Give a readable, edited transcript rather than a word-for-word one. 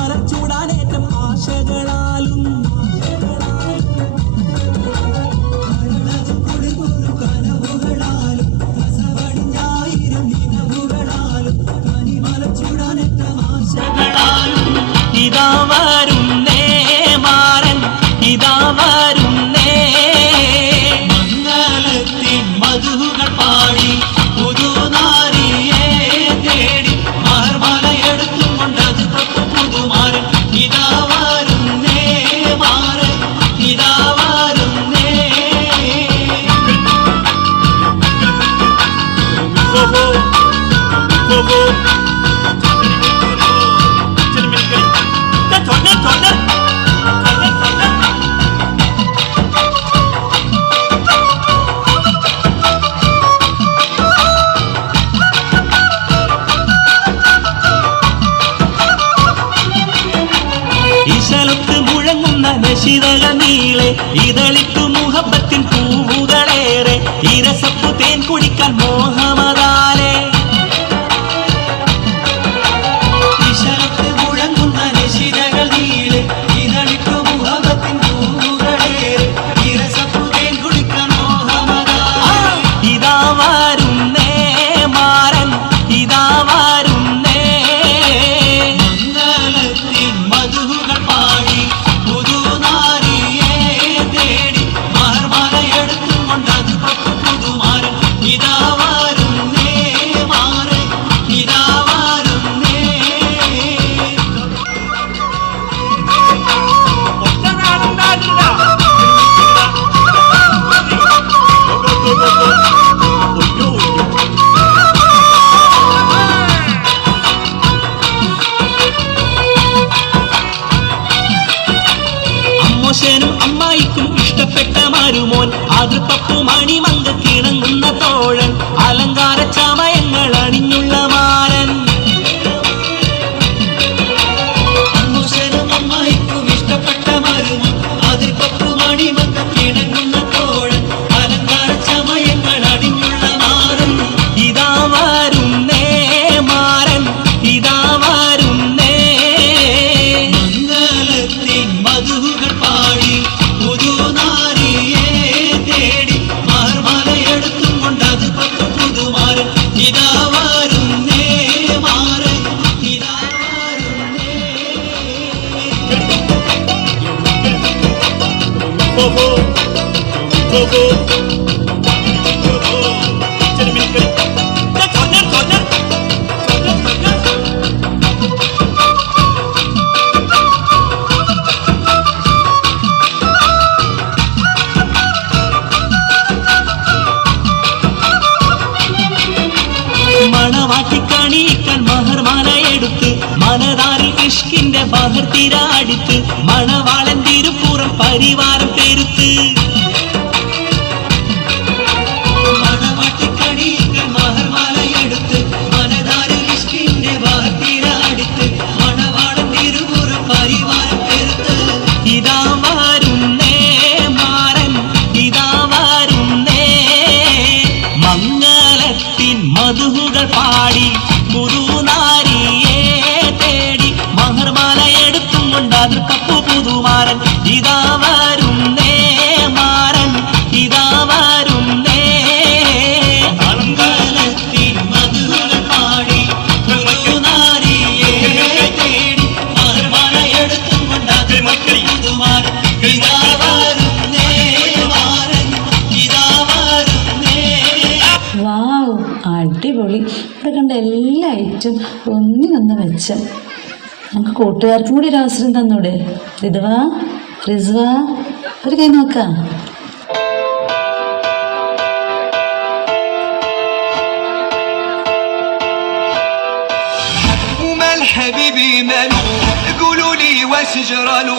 കനിമല ചൂടാനേറ്റം ആശകളാലും കനവുകളാലും രസവടിഞ്ഞായിരം നിലവുകളാലും കനിമല ചൂടാനേറ്റം ആശകളാലും ഇതാ വരുന്നേ മാരൻ ഇതാ വരുന്നേ മംഗളത്തിൻ മധുകൾ പാടി പുതുനാരിയെ തേടി മാർമലയെടുത്തും കൊണ്ടത് പുതുമാരൻ ഇതാ വരുന്നേ മാരൻ ഇതാ വരുന്നേ ഇശലത്ത് മുഴങ്ങുന്ന നശിതക നീളെ ഇതളിത്തു മുഹബത്തിൻ പൂവുകളേറെ ഇരസപ്പു തേൻ കുടിക്കാൻ മോഹമതാലേ ഇശലത്ത് മുഴങ്ങുന്ന നശിതകൾ നീളെ ഇതളിത്തു മുഹബത്തിൻ പൂവുകളേറെ ഇരസപ്പു തേൻ കുടിക്കാൻ മോഹമതാലേ ഇതാ വരുന്നേ മാരൻ ഇതാ വരുന്നേ മംഗളത്തിൻ മധുകൾ പാടി പുതുനാരിയെ തേടി മാർമലയെടുത്തും കൊണ്ടത് പുതുമാരൻ ഇതാ വരുന്നേ മാരൻ ഇതാ വരുന്നേ അമ്മോശനും അമ്മായിക്കും ഇഷ്ടപ്പെട്ട മരുമോൻ അതിർപ്പപ്പു മണിമങ്ക കിണങ്ങുന്ന തോഴൻ അലങ്കാര ചമയങ്ങൾ അണിഞ്ഞുള്ള മാരൻ അമ്മോശനും അമ്മായിക്കും ഇഷ്ടപ്പെട്ട മരുമോൻ അതിർപ്പപ്പു മണിമങ്ക കിണങ്ങുന്ന തോഴൻ അലങ്കാര ചമയങ്ങൾ അണിഞ്ഞുള്ള മാരൻ ഇതാ വരുന്നേ മാരൻ ഇതാ വരുന്നേ മംഗളത്തിൻ മധുകൾ പാടി പുതുനാരിയെ തേടി മാർമലയെടുത്തും കൊണ്ടത് പുതുമാരൻ ഇതാ വരുന്നേ മാരൻ ഇതാ വരുന്നേ മണവാട്ടിക്കണിയിക്കാൻ മഹർമാലയെടുത്ത് മനതാരിൽ ഇഷ്കിന്റെ ബഹർ തിരാടിത്ത് മണവാളൻ തിരുപ്പുറം പരിവാരം പെരുത്ത് മണവാട്ടിക്കണിയിക്കാൻ മഹർമാലയെടുത്ത് മനതാരിൽ ഇഷ്കിന്റെ ബഹർ തിരാടിത്ത് മണവാളൻ തിരുപ്പുറം പരിവാരം പെരുത്ത് ഇതാ വരുന്നേ മാരൻ ഇതാ വരുന്നേ മംഗളത്തിൻ മധുകൾ പാടി പുതുനാരിയെ തേടി മഹർമാലയെടുത്തും കൊണ്ട് അതിർപ്പപ്പു പുതുമാരൻ ഇതാ വരുന്നേ മാരൻ ഇതാ വരുന്നേ മംഗളത്തിൻ മധുകൾ പാടി പുതുനാരിയെ തേടി മഹർമാലയെടുത്തും കൊണ്ട് അതിർപ്പപ്പു പുതുമാരൻ ഇതാ വരുന്നേ മാരൻ ഇതാ വരുന്നേ വാവ് അടിപൊളി. ഇവിടെ കണ്ട എല്ലാ ഐറ്റം ഒന്നിനൊന്ന് വെച്ച നമുക്ക് കൂട്ടുകാർക്കും കൂടി ഒരു അവസരം തന്നൂടെ? റിദ്വാ റിസ്വ ഒരു കൈ നോക്കാം. وما الحبيب مالو قولوا لي واش جرالو